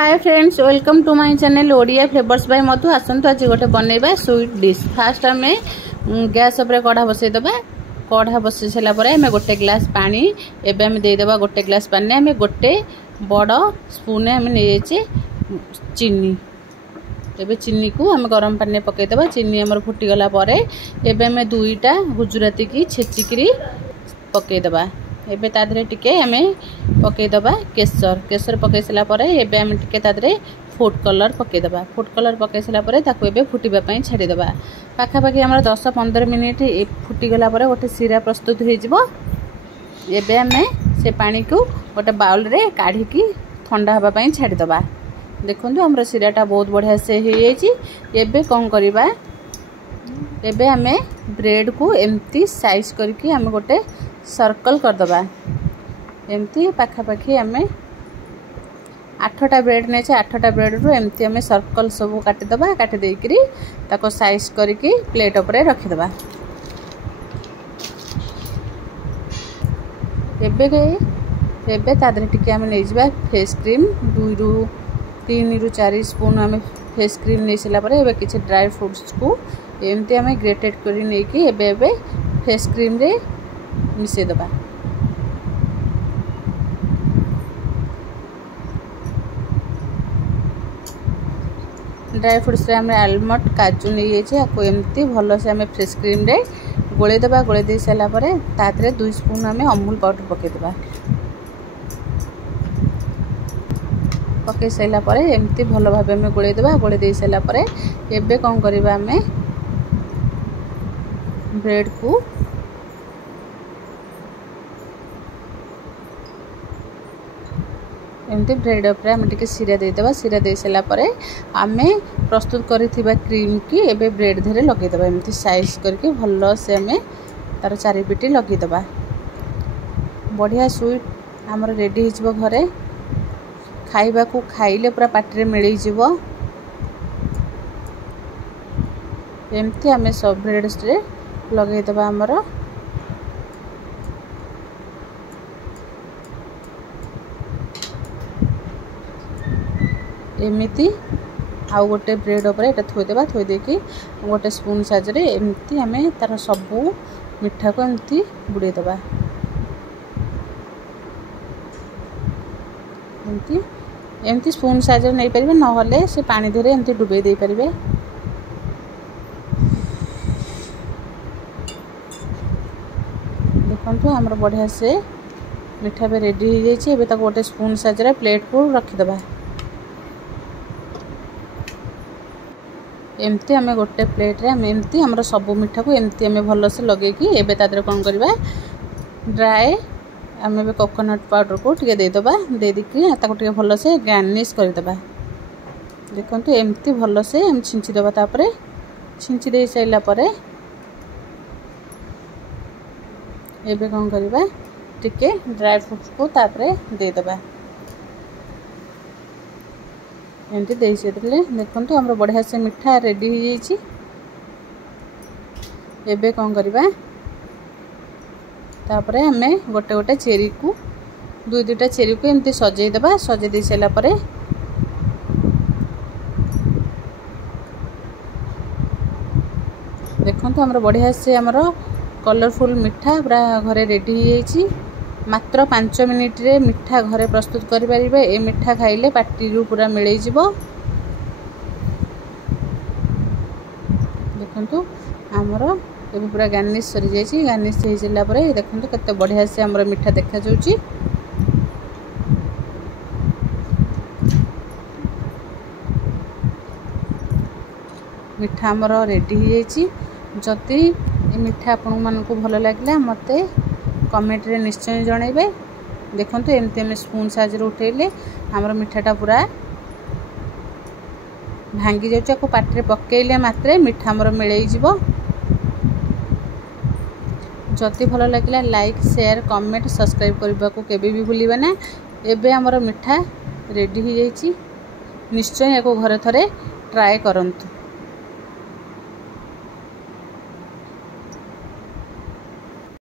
Hi friends, welcome to my channel Odia flavours by Madhu. आसतु आज गोटे बनइबा स्वीट डिश। फास्ट आम गैस उपर कढ़ा बसई दबा। कढ़ा बसई सारा पर आम गोटे ग्लास पानी एवं देदेबा। गोटे ग्लास पानी आम गोटे बड़ स्पून आम नहीं चीनी। एबे चीनी को आम गरम पानी पकईदबा। चीनी आमर फुटीगला एवं दुईटा गुजराती की छेचिकी पकईदबा। एबे तादरे टिके आम पकईदबा केसर। केसर पकई सारा पर एबे आम टिके तादरे फूड कलर पकईदबा। फूड कलर पकई सारा पर ताकू एबे फुटीबा पई छाड़ीदबा। पाखापाखि आमर 10-15 मिनिट फुटीगला पर गोटे सीरा प्रस्तुत हो जिवो। एबे आम से पानी को गोटे बाउल रे काढ़ी ठंडा हवा पई छाड़ीदबा। देखंतु हमर सीराटा बहुत बढ़िया से हो जाइए। एबे कौन करिबा, एबे आम ब्रेड को एमती साइज करके आम गोटे सर्कल करदबा। एमती पाखापाखि आम 8टा ब्रेड नहीं 8टा ब्रेड रू एमती आम सर्कल सब काटिदबा। काटी देकरी ताको साइज करके प्लेट उपरे रखिदबा। एबे तादरे टिके आम नहीं जिबा फेस क्रीम 2 ରୁ 4 स्पून आम फेस क्रीम नहीं सारा पर एबे किछि ड्राई फ्रूट्स को एमती आम ग्रेटेड करी नहीं कि एबे फेस क्रीम रे मिसे दबा। ड्राई फ्रूट्स रे आम आलमंड काजू नहीं आपको एमती भल से आम फ्रेश क्रीम रे गोले दबा। गोले दे सारा पर तादरे 2 स्पून आम अमूल पाउडर पकईदबा। पकई सारा पर एमती भल भाव आम गोले दबा। गोले दे सारा पर एबे कौन करबा, आम ब्रेड को एमती ब्रेड उपरे आम टिके सीरा देदेबा। सीरा दे सारा पर आम प्रस्तुत करिथिबा क्रीम की एबे ब्रेड धरे लगेदेबा। एमती साइज करके भल से आम तार चारिपिटी लगेदेबा। बढ़िया स्वीट आमर रेडी हो घरे। खाइबा को खाइले पूरा पाटिरे मिली जीवो। एमती आम सब ब्रेड रे लगेदेबा। आमर एमती आउ गोटे ब्रेड उपर एटा थोदेबा। थोई देकी गोटे स्पून साइज रे एमती आम तार सबू मिठा को एमती बुड़े दबा। एमती स्पून साइज रे नहीं परिबे, नहले से पानी धरे एमती डुबे दे परिबे। देखंतु हमर बढ़िया से मिठा भी रेडी हो जाइए। एबे ताको गोटे स्पून साइज रे प्लेट को रखिदबा। एमती आम गोटे प्लेट रे आम एमती हमर सबू मिठा को एमती आम भल से लगे कि एबे तादरे कौन करबा, ड्राई आम भी कोकोनट पाउडर को टिके देदेबा। दे देकी ताको टिके भल से गार्निश करदेबा। देखंतु एमती भल से आम छिंची देबा। तापरे छिंची दे साइला पर एबे कौन करबा, टिके ड्राई फ्रूट्स को तापरे देदेबा। एमती दे देले देखंतु हमर बढ़िया से मिठा रेडी हो जाइए। एबे कौन करबा, तापरे हमें गोटे गोटे चेरी को 2-2टा चेरी को एमती सजई दबा। सजई दे सारा पर देखंतु हमर बढ़िया से हमर कलरफुल मिठा पूरा घरे रेडी हो जाइए। मात्र 5 मिनिट रे मिठा घरे प्रस्तुत करि परिबे। ए मिठा खाइले पाटी रू पूरा मिलै जिवो। देखंतु हमर एबे पूरा गार्निश सरी जाइए। गार्निश हो सारा पर देखंतु केते बढ़िया से हमर मिठा देखा जाउची। मिठा हमर रेडी हो जाइए। जदि ए मिठा आपण मानकु भल लागला मते कमेंट रे निश्चय जणाइबे। देखंतु एमती हम स्पून साइज रे उठेले हमर मिठाटा पूरा भांगी जाउची। को पाटरे पकेइले मात्रे मिठा हमर मिलै जिवो। जदि भल लागला लाइक शेयर कमेंट सब्सक्राइब करबा को केबे भी भूलिबा ना। एबे हमर मिठा रेडी हो जाइए। निश्चय एको घरे थरे ट्राई करंतु।